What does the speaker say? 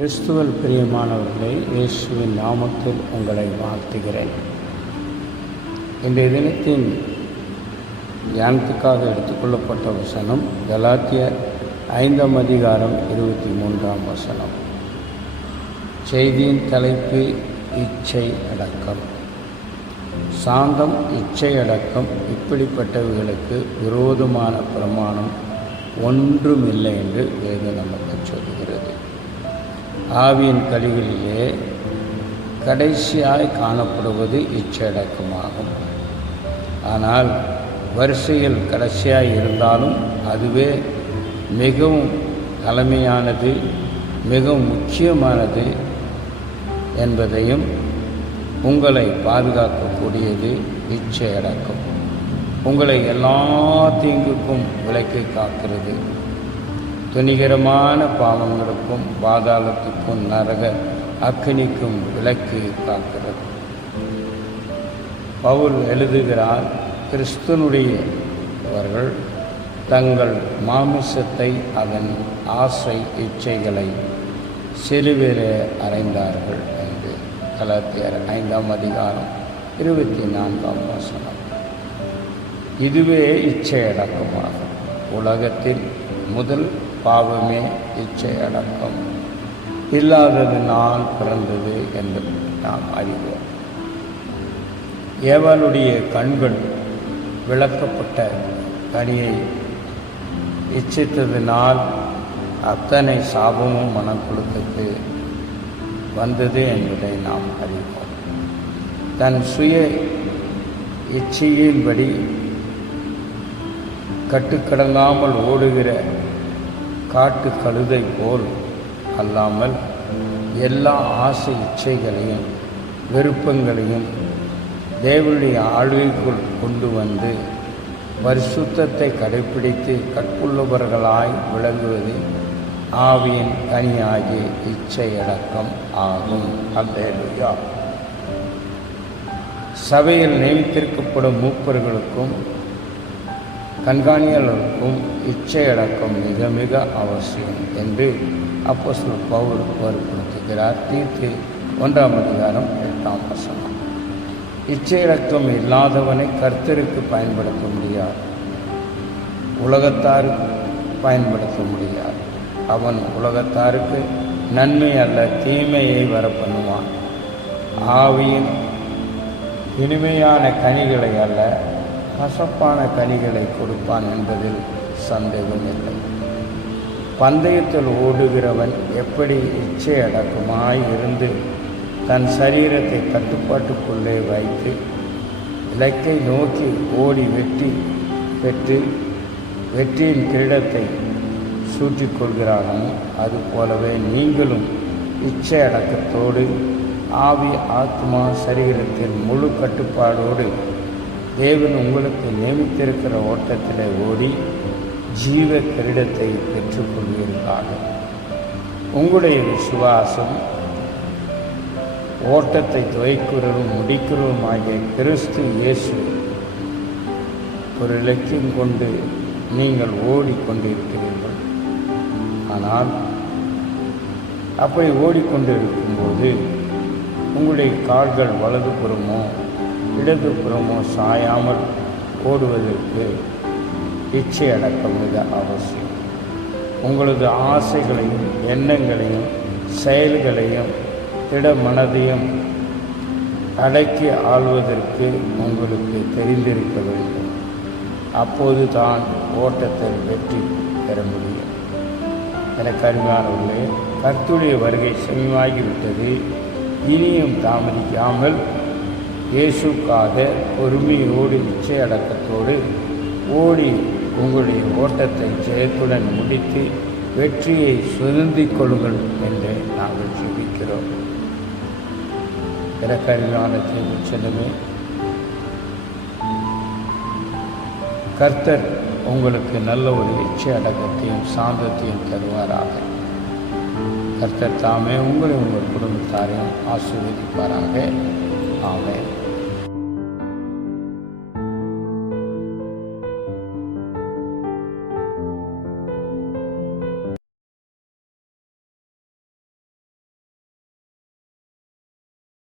கிறிஸ்துவல் பிரியமானவர்களே இயேசுவின் நாமத்தில் உங்களை வாழ்த்துகிறேன். இன்றைய தினத்தின் தியானத்துக்காக எடுத்துக்கொள்ளப்பட்ட வசனம் கலாத்திய ஐந்தாம் அதிகாரம் இருபத்தி மூன்றாம் வசனம். செய்தியின் தலைப்பு இச்சை அடக்கம். சாந்தம் இச்சை அடக்கம் இப்படிப்பட்டவர்களுக்கு விரோதமான பிரமாணம் ஒன்றுமில்லை என்று வேதம் நமக்கு சொல்கிறது. ஆவியின் கழிகளிலே கடைசியாய் காணப்படுவது இச்சடக்கமாகும். ஆனால் வரிசையில் கடைசியாய் இருந்தாலும் அதுவே மிகவும் தலைமையானது மிகவும் முக்கியமானது என்பதையும் உங்களை பாதுகாக்கக்கூடியது இச்சையடக்கம் உங்களை எல்லா தீங்குக்கும் விலக்கி காக்கிறது. துணிகரமான பாவங்களுக்கும் பாதாளத்துக்கும் நரக அக்கினிக்கும் விளக்கு காக்கிறது. பவுல் எழுதுகிறார் கிறிஸ்துனுடையவர்கள் தங்கள் மாமிசத்தை அதன் ஆசை இச்சைகளை சிறுவிலே அறைந்தார்கள் என்று கலாத்தியர் ஐந்தாம் அதிகாரம் இருபத்தி நான்காம் வசனம். இதுவே இச்சை அடக்கமாகும் உலகத்தில் முதல் பாவமே இச்சை அடக்கம் இல்லாதது நான் பிறந்தது என்று நாம் அறிவோம். ஏவனுடைய கண்கள் விளக்கப்பட்ட கனியை இச்சித்ததினால் அத்தனை சாபமும் மனக்குழுத்துக்கு வந்தது என்பதை நாம் அறிவோம். தன் சுய இச்சையின்படி கட்டுக்கடங்காமல் ஓடுகிற காட்டு கழுதை போல் அல்லாமல் எல்லா ஆசை இச்சைகளையும் விருப்பங்களையும் தேவனுடைய ஆளுகைக்குள் கொண்டு வந்து பரிசுத்தத்தை கடைப்பிடித்து கற்புள்ளவர்களாய் விளங்குவது ஆவியின் கனியாகிய இச்சையடக்கம் ஆகும். அல்லேலுயா. சபையில் நியமித்திருக்கப்படும் மூப்பர்களுக்கும் கண்காணியாளருக்கும் இச்சையடக்கம் மிக மிக அவசியம் என்று அப்போஸ்தலர் பவுல் வற்புறுத்துகிறார் தீர்த்து ஒன்றாம் அதிகாரம் எட்டாம் வசனம். இச்சையடக்கம் இல்லாதவனை கர்த்தருக்கு பயன்படுத்த முடியாது. உலகத்தாருக்கு பயன்படுத்த முடியாது. அவன் உலகத்தாருக்கு நன்மை அல்ல தீமையை வர பண்ணுவான் ஆவியின் இனிமையான கனிகளை அல்ல கசப்பான கனிகளை கொடுப்பான் என்பதில் சந்தேகம் இல்லை பந்தயத்தில் ஓடுகிறவன் எப்படி இச்சை அடக்கமாய் இருந்து தன் சரீரத்தை கட்டுப்பாட்டுக்குள்ளே வைத்து இலக்கை நோக்கி ஓடி வெற்றி பெற்று வெற்றியின் கிரீடத்தை சூட்டிக் அது அதுபோலவே நீங்களும் இச்சை அடக்கத்தோடு ஆவி ஆத்மா சரீரத்தின் முழு கட்டுப்பாடோடு தேவன் உங்களுக்கு நியமித்திருக்கிற ஓட்டத்தில் ஓடி ஜீவ கிரீடத்தை பெற்றுக்கொள்வீர்களாக உங்களுடைய விசுவாசம் ஓட்டத்தை துவைக்கிறதும் முடிக்கிறதும் ஆகிய கிறிஸ்து இயேசு ஒரு இலக்கியம் கொண்டு நீங்கள் ஓடிக்கொண்டிருக்கிறீர்கள். ஆனால் அப்படி ஓடிக்கொண்டிருக்கும்போது உங்களுடைய கால்கள் வலதுபுறமோ இடதுபுறமோ சாயாமல் ஓடுவதற்கு இச்சை அடக்கம் மிக அவசியம். உங்களது ஆசைகளையும் எண்ணங்களையும் செயல்களையும் திட மனதையும் அடக்கி ஆள்வதற்கு உங்களுக்கு தெரிந்திருக்க வேண்டும். அப்போது தான் ஓட்டத்தில் வெற்றி பெற முடியும். எனக்கு அருமையானவர்களே கர்த்துடைய வருகை செமிவாகிவிட்டது இனியும் தாமதிக்காமல் இயேசுக்காக பொறுமையோடு இச்சை அடக்கத்தோடு ஓடி உங்களுடைய ஓட்டத்தை ஜெயத்துடன் முடித்து வெற்றியை சுருந்திக் கொள்ளுங்கள் என்று நாங்கள் ஜெபிக்கிறோம். பிறக்கறிவான தீர்வு கர்த்தர் உங்களுக்கு நல்ல ஒரு இச்சை அடக்கத்தையும் சாந்தத்தையும் தருவாராக. கர்த்தர் தாமே உங்களை உங்கள் குடும்பத்தாரையும் ஆசீர்வதிப்பாராக. ஆமென்.